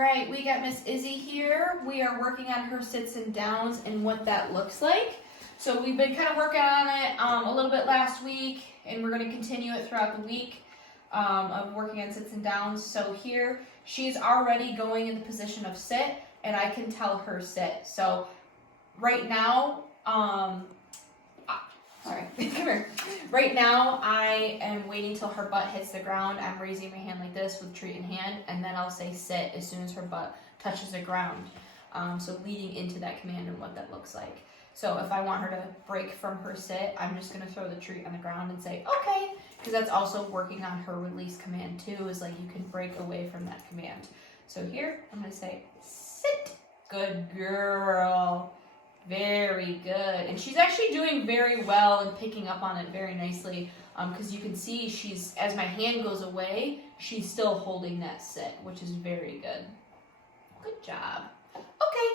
right, we got Miss Izzy here. We are working on her sits and downs and what that looks like. So we've been kind of working on it a little bit last week, and we're going to continue it throughout the week of working on sits and downs. So here, she's already going in the position of sit, and I can tell her sit. So right now, sorry, come here. Right now, I am waiting till her butt hits the ground. I'm raising my hand like this with treat in hand, and then I'll say sit as soon as her butt touches the ground. So leading into that command and what that looks like. So if I want her to break from her sit, I'm just going to throw the treat on the ground and say, okay, because that's also working on her release command too, is like you can break away from that command. So here, I'm going to say, sit. Good girl. Very good. And she's actually doing very well and picking up on it very nicely, because you can see she's, as my hand goes away, she's still holding that sit, which is very good. Good job. Okay.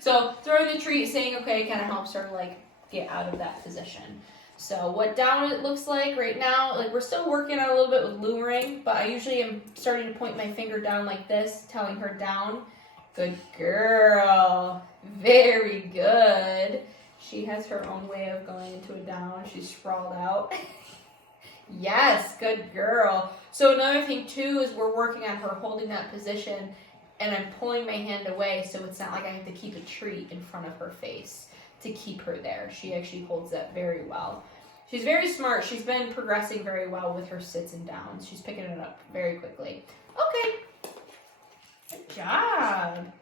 So throwing the treat, saying okay, kind of helps her like get out of that position. So what down it looks like right now, like we're still working on a little bit with luring, but I usually am starting to point my finger down like this, telling her down. Good girl. Very good. She has her own way of going into a down. She's sprawled out. Yes, good girl. So another thing too is we're working on her holding that position, and I'm pulling my hand away so it's not like I have to keep a treat in front of her face to keep her there. She actually holds that very well. She's very smart. She's been progressing very well with her sits and downs. She's picking it up very quickly. Okay. Good job.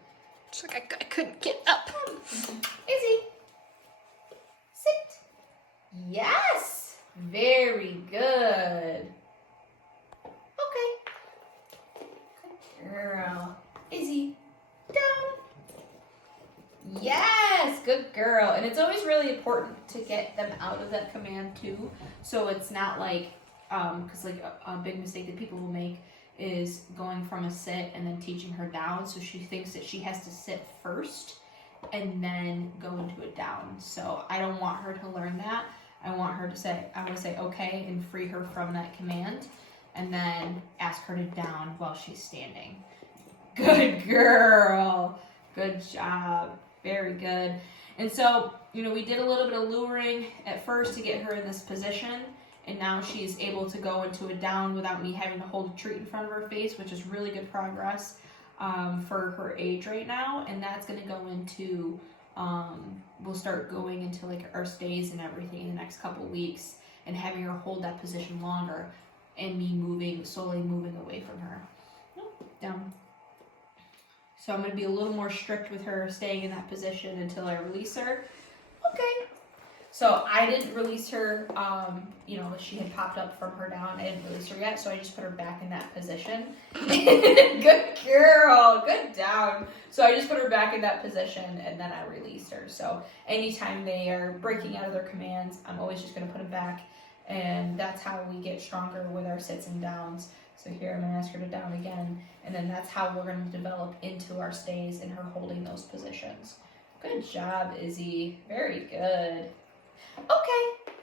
It's like I couldn't get up. Izzy. Sit. Yes. Very good. Okay. Good girl. Izzy. Down. Yes. Good girl. And it's always really important to get them out of that command too. So it's not like, because like a big mistake that people will make is going from a sit and then teaching her down. So she thinks that she has to sit first and then go into a down. So I don't want her to learn that. I want her to say, I want to say okay and free her from that command, and then ask her to down while she's standing. Good girl. Good job. Very good. And so, we did a little bit of luring at first to get her in this position. And now she's able to go into a down without me having to hold a treat in front of her face, which is really good progress for her age right now. And that's going to go into, we'll start going into like our stays and everything in the next couple weeks, and having her hold that position longer, and me slowly moving away from her. Down. So I'm going to be a little more strict with her staying in that position until I release her. Okay. So I didn't release her, she had popped up from her down. I didn't release her yet, so I just put her back in that position. Good girl, good down. So I just put her back in that position, and then I released her. So anytime they are breaking out of their commands, I'm always just going to put them back, and that's how we get stronger with our sits and downs. So here I'm going to ask her to down again, and then that's how we're going to develop into our stays and her holding those positions. Good job, Izzy. Very good. Okay.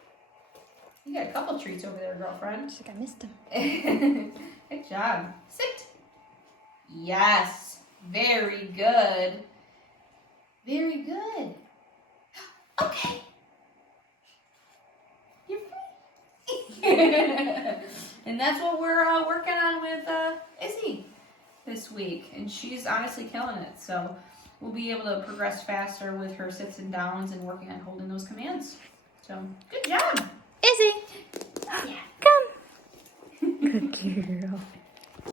You got a couple treats over there, girlfriend. Looks like I missed them. Good job. Sit. Yes. Very good. Very good. Okay. You're free. And that's what we're working on with Izzy this week. And she's honestly killing it. So we'll be able to progress faster with her sits and downs and working on holding those commands. So, good job. Izzy, Oh, yeah. come. Good girl.